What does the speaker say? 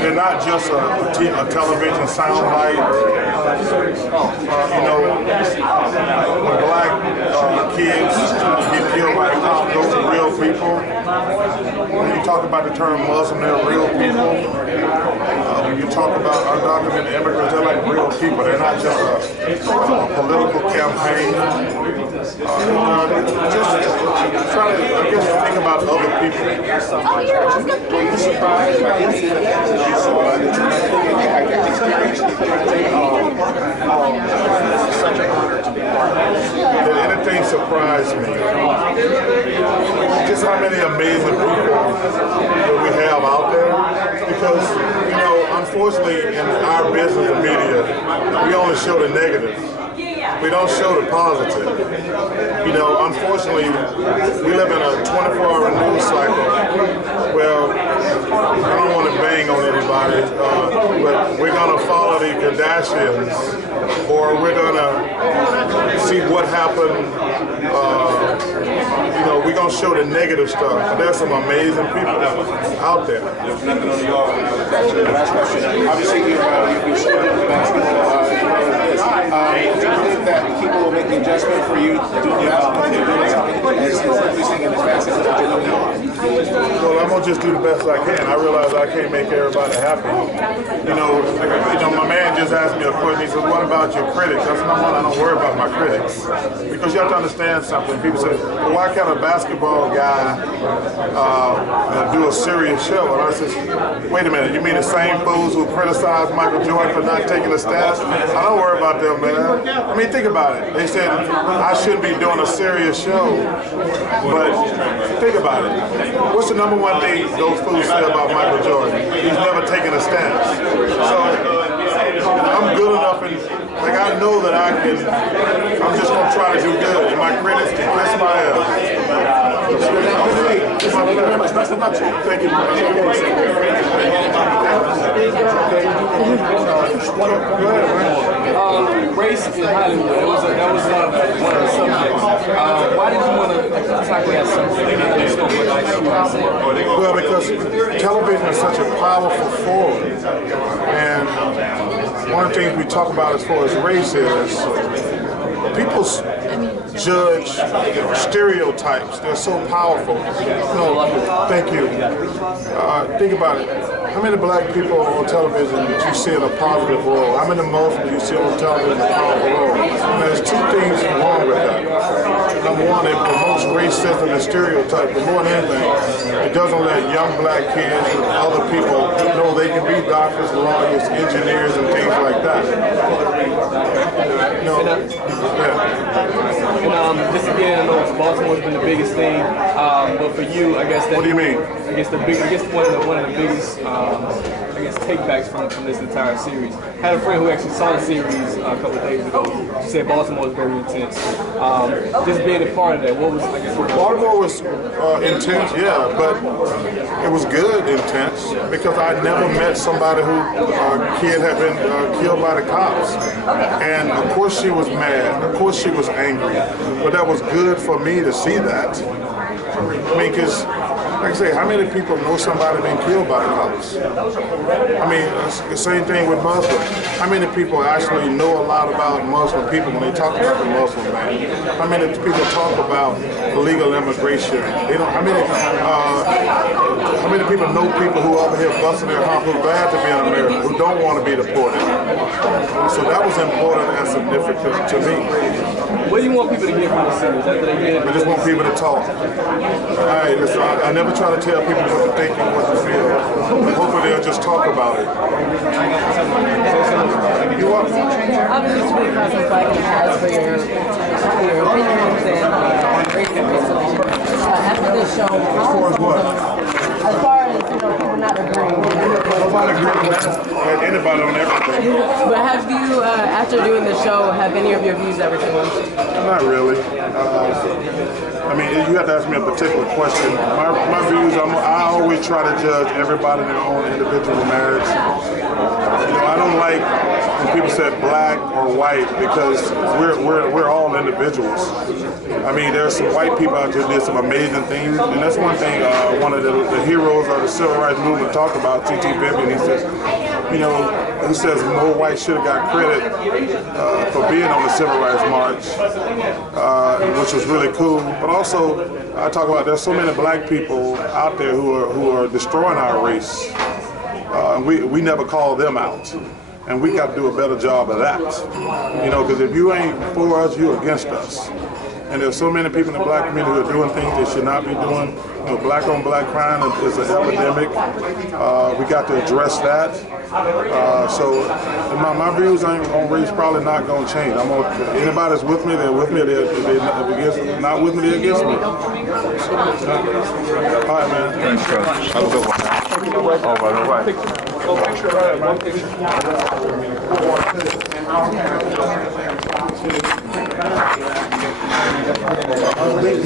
they're not just a television soundbite. When black kids get killed by a cop, those are real people. When you talk about the term Muslim, they're real people. When you talk about undocumented immigrants, they're like real people. They're not just a political campaign. Just try to, I guess, think about other people. Were you surprised by anything that you saw? Such an honor to be part of. Did anything surprise me? Just how many amazing people that we have out there. Because, unfortunately, in our business of media, we only show the negative. We don't show the positive. Unfortunately, we live in a 24-hour news cycle. Well, I don't want to bang on anybody, but we're going to follow the Kardashians, or we're going to see what happened. We're going to show the negative stuff. But there's some amazing people out there. Last question. Obviously, you've been basketball. Do you think that people will make the adjustment for you to do Well, I'm gonna just do the best I can. I realize I can't make everybody happy. My man just asked me a question. He said, "What about your critics?" I said, "No, I don't worry about my critics, because you have to understand something." People say, "Well, why can't a basketball guy do a serious show?" And I said, "Wait a minute. You mean the same fools who criticize Michael Jordan for not taking the stats? I don't worry about them, man. I mean, think about it. They said I shouldn't be doing a serious show, but think about it. What's the number one thing those fools say about Michael Jordan? He's never taken a stance. So I'm good enough, and I know that I'm just going to try to do good. And my critics can kiss my ass." Thank you. Race in Hollywood, that was one of the subjects. Why did you want to tackle that subject? Well, because television is such a powerful force, and one of the things we talk about as far as race is people judge stereotypes. They're so powerful. Thank you. Think about it. How many black people on television that you see in a positive role? How many Muslims you see on television in a powerful role? There's two things wrong with that. Number one, it promotes racism and stereotypes, but more than anything, it doesn't let young black kids and other people know they can be doctors, lawyers, engineers, and things like that. This again, I know Baltimore's been the biggest thing, but for you, I guess that. What do you mean? I guess one of the biggest, takebacks from this entire series. I had a friend who actually saw the series a couple of days ago. She said Baltimore was very intense. Just being a part of that, what was, I guess, Baltimore was intense, yeah, but it was good intense, because I never met somebody who kid had been killed by the cops. And of course she was mad, of course she was angry, but that was good for me to see that. I mean, because, like I say, how many people know somebody been killed by the cops? I mean, it's the same thing with Muslims. How many people actually know a lot about Muslim people when they talk about the Muslim man? How many people talk about illegal immigration? They don't. How many people know people who over here busting their hump, who are glad to be in America, who don't want to be deported? So that was important and significant to me. What do you want people to get from the series? After they get it? I just want people to talk. Hey, listen, I never try to tell people what to think and what to feel. Hopefully they'll just talk about it. You what? I'm just really proud of Black and House for your opinions and race and racism. After this show, As far as what? as far as people not agreeing. Nobody agrees with anybody on everything. But have you, after doing the show, have any of your views ever changed? Not really. I mean, you have to ask me a particular question. My views, I always try to judge everybody in their own individual marriage. I don't like when people say black or white, because we're all individuals. I mean, there's some white people out there that did some amazing things, and that's one thing one of the heroes of the civil rights movement talked about, T.T. Vivian. He says, you know, he says more whites should have got credit for being on the civil rights march, which was really cool. But also, I talk about there's so many black people out there who are destroying our race. We never call them out. And we got to do a better job of that. You know, because if you ain't for us, you're against us. And there's so many people in the black community who are doing things they should not be doing. You know, black on black crime is an epidemic. We got to address that. So my views on race probably not going to change. Anybody that's with me, they're with me. They're not with me, they're against me. All right, man. Thanks, Coach. Have a good one. All right. One picture.